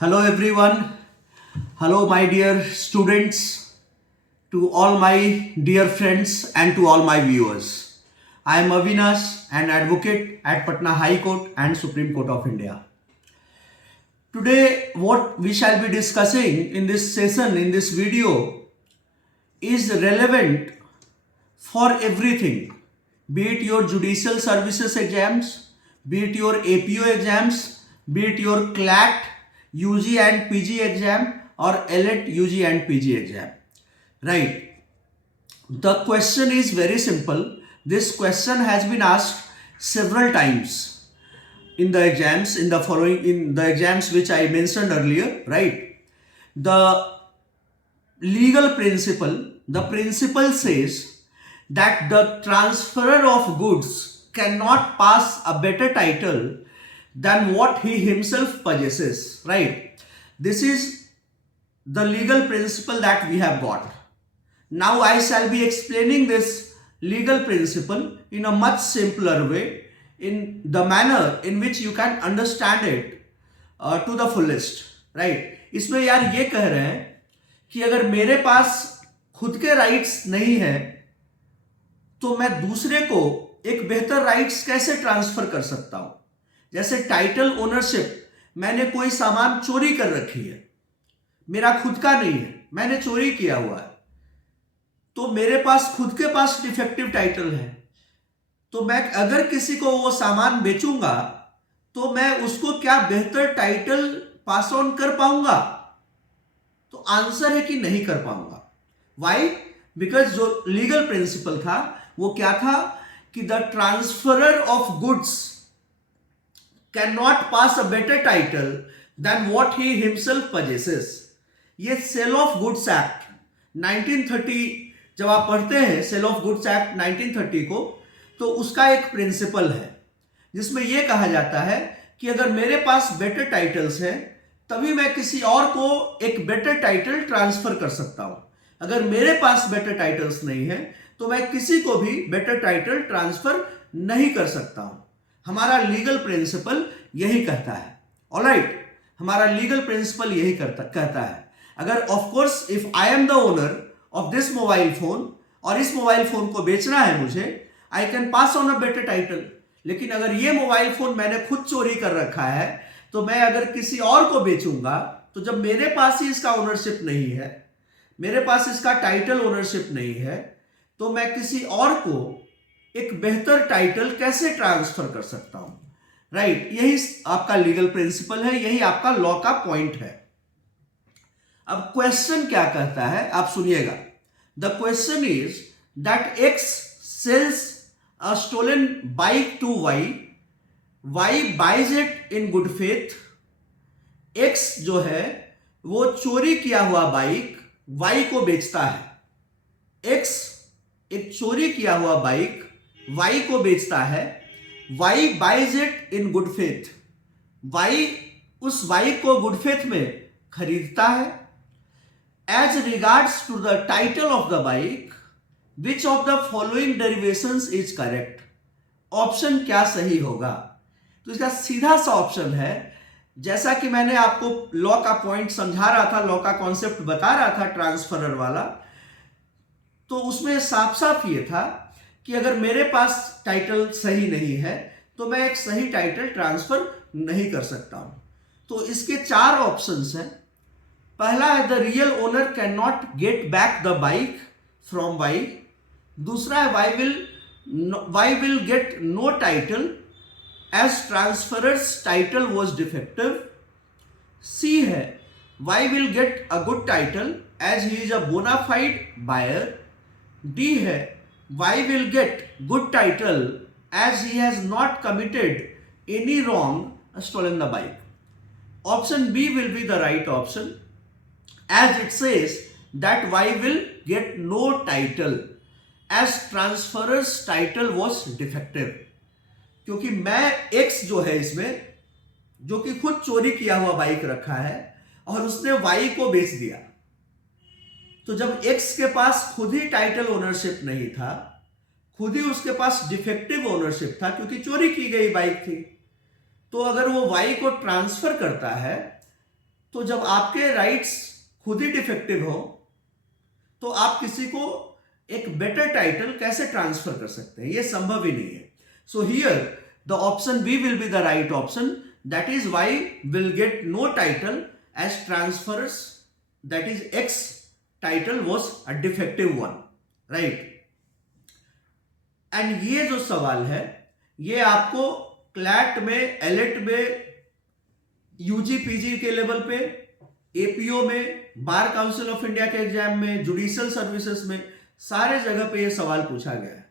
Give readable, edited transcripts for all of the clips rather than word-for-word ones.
Hello everyone. Hello my dear students, to all my dear friends and to all my viewers. I am Avinash, an advocate at Patna High Court and Supreme Court of India. Today what we shall be discussing in this session, in this video, is relevant for everything, be it your judicial services exams, be it your APO exams, be it your CLAT, UG and PG exam, or ELET UG and PG exam. Right. The question is very simple. This question has been asked several times in the exams, in the exams which I mentioned earlier, right? The principle says that the transferor of goods cannot pass a better title than what he himself possesses, right? This is the legal principle that we have got. Now I shall be explaining this legal principle in a much simpler way, in the manner in which you can understand it to the fullest, right? इसमें यार ये कह रहे हैं कि अगर मेरे पास खुद के राइट्स नहीं है तो मैं दूसरे को एक बेहतर राइट्स कैसे ट्रांसफर कर सकता हूं। जैसे टाइटल ओनरशिप, मैंने कोई सामान चोरी कर रखी है, मेरा खुद का नहीं है, मैंने चोरी किया हुआ है, तो मेरे पास खुद के पास डिफेक्टिव टाइटल है, तो मैं अगर किसी को वो सामान बेचूंगा तो मैं उसको क्या बेहतर टाइटल पास ऑन कर पाऊंगा? तो आंसर है कि नहीं कर पाऊंगा। वाई? बिकॉज जो लीगल प्रिंसिपल था वो क्या था कि the transferor of goods can not pass a better title than what he himself possesses. ये सेल ऑफ गुड्स एक्ट 1930, जब आप पढ़ते हैं सेल ऑफ गुड्स एक्ट 1930 को, तो उसका एक प्रिंसिपल है जिसमें यह कहा जाता है कि अगर मेरे पास बेटर टाइटल्स हैं तभी मैं किसी और को एक बेटर टाइटल ट्रांसफर कर सकता हूं। अगर मेरे पास बेटर टाइटल्स नहीं है तो मैं किसी को भी बेटर टाइटल ट्रांसफर नहीं कर सकता हूं। हमारा लीगल प्रिंसिपल यही कहता है। ऑलराइट, हमारा लीगल प्रिंसिपल यही कहता है। अगर of course if I am the owner of this mobile phone और इस मोबाइल फोन को बेचना है मुझे, I can pass on a better title. लेकिन अगर ये मोबाइल फोन मैंने खुद चोरी कर रखा है तो मैं अगर किसी और को बेचूंगा तो जब मेरे पास ही इसका ओनरशिप नहीं है, मेरे पास इसका टाइटल ओनरशिप नहीं है, तो मैं किसी और को एक बेहतर टाइटल कैसे ट्रांसफर कर सकता हूं? राइट, यही आपका लीगल प्रिंसिपल है, यही आपका लॉ का पॉइंट है। अब क्वेश्चन क्या कहता है आप सुनिएगा। The question is that X sells a stolen bike to Y, Y buys it in good faith. X जो है वो चोरी किया हुआ बाइक वाई को बेचता है। एक्स एक चोरी किया हुआ बाइक वाई को बेचता है। Y buys it in good faith, Y उस बाइक को गुड फेथ में खरीदता है। As regards to the title of the bike, which of the following derivations is correct? Option क्या सही होगा? तो इसका सीधा सा ऑप्शन है, जैसा कि मैंने आपको लॉ का पॉइंट समझा रहा था, लॉ का कॉन्सेप्ट बता रहा था ट्रांसफरर वाला, तो उसमें साफ साफ ये था कि अगर मेरे पास टाइटल सही नहीं है तो मैं एक सही टाइटल ट्रांसफर नहीं कर सकता हूं। तो इसके चार ऑप्शंस हैं। पहला है the real owner can not get back the bike from Y. दूसरा है Y will get no title as transferor's title was defective. C है Y will get a good title as he is a bona fide buyer. D है Y will get good title as he has not committed any wrong stolen the bike. Option B will be the right option as it says that Y will get no title as transferor's title was defective. क्योंकि मैं x जो है इसमें, जो कि खुद चोरी किया हुआ बाइक रखा है और उसने वाई को बेच दिया, तो जब एक्स के पास खुद ही टाइटल ओनरशिप नहीं था, खुद ही उसके पास डिफेक्टिव ओनरशिप था क्योंकि चोरी की गई बाइक थी, तो अगर वो वाई को ट्रांसफर करता है तो जब आपके राइट्स खुद ही डिफेक्टिव हो तो आप किसी को एक बेटर टाइटल कैसे ट्रांसफर कर सकते हैं? ये संभव ही नहीं है. So here the option B will be the right option. That is Y will get no title as transfers. That is X title was a defective one, right. And ये जो सवाल है ये आपको क्लैट में, एलेट में, UG PG के level पे, एपीओ में, बार काउंसिल ऑफ इंडिया के एग्जाम में, जुडिशियल सर्विसेज में, सारे जगह पे ये सवाल पूछा गया है.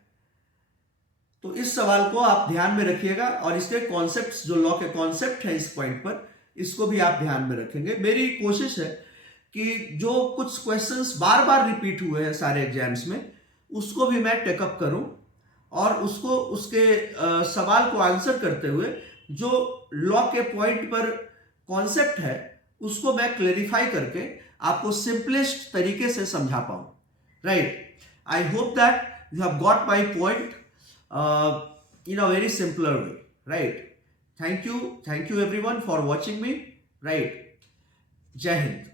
तो इस सवाल को आप ध्यान में रखिएगा और इसके कॉन्सेप्ट्स, जो लॉ के कॉन्सेप्ट है इस पॉइंट पर, इसको भी आप ध्यान में रखेंगे. मेरी कोशिश है कि जो कुछ क्वेश्चंस बार बार रिपीट हुए हैं सारे एग्जाम्स में, उसको भी मैं टेकअप करूं और उसको, उसके सवाल को आंसर करते हुए जो लॉ के पॉइंट पर कॉन्सेप्ट है उसको मैं क्लेरिफाई करके आपको सिंपलेस्ट तरीके से समझा पाऊं, right. I hope that you have got my point in a very simpler way, right. Thank you everyone for watching me, right. Jai Hind.